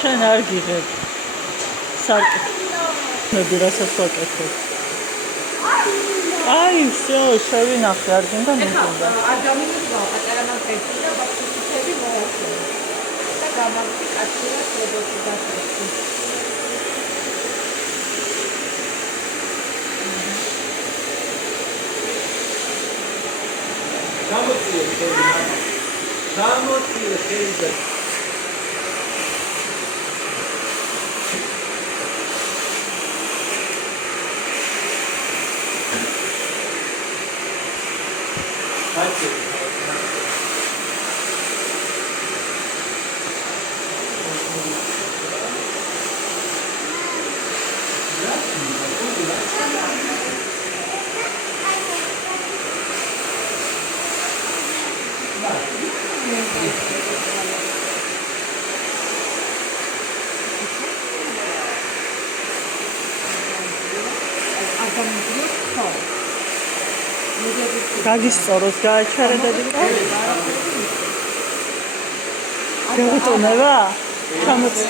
შენ არ გიღებ საკითხები რასაც ვაკეთებ აი всё შევინახე არ გინდა მოგონდა არ გამიგდო პატარა მაგეთი და ბაქციტები მოაქვს და გამაგდი კაცია შეგოთი დასწრებში გამოწიე შეიძლება გაგისწოროს გააჩერებდი და შევიტონება ჩამოც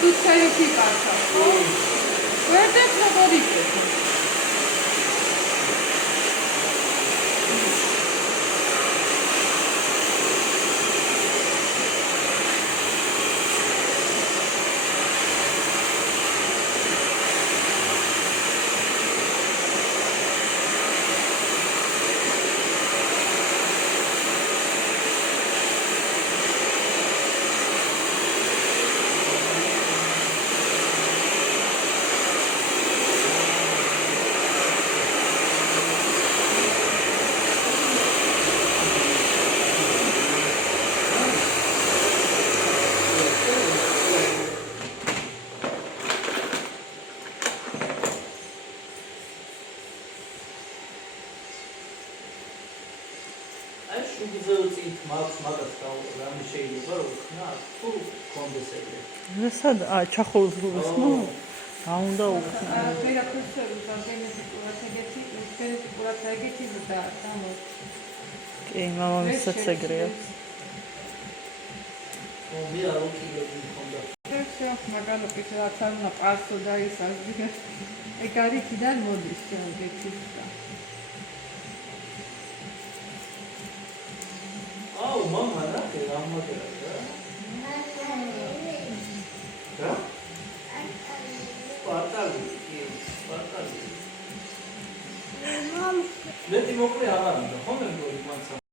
Tu sei qui passa. Guarda il favorito. შუგზეუწით მაქვს მაგას რამე შეიძლება რომ ხნა თუ კონდეს ეგრე. რასად ჩახოვის გულს ნუ რა უნდა უხსნა. ვერაფერს გენეტიკურად ეგეთი და გამო. კი, მამამისაც ეგრეა. მე არ ვქიგები მქონდა. всё, მაგალითად რაც არ უნდა პასო და ის ასბიგა. ეგ არიქიდან მოდის ეგეთი და აუ მამა რა გამოდერა რა? სპარტალი მე თიმოკლე აღარ უნდა ხომ მე მგონი მანცა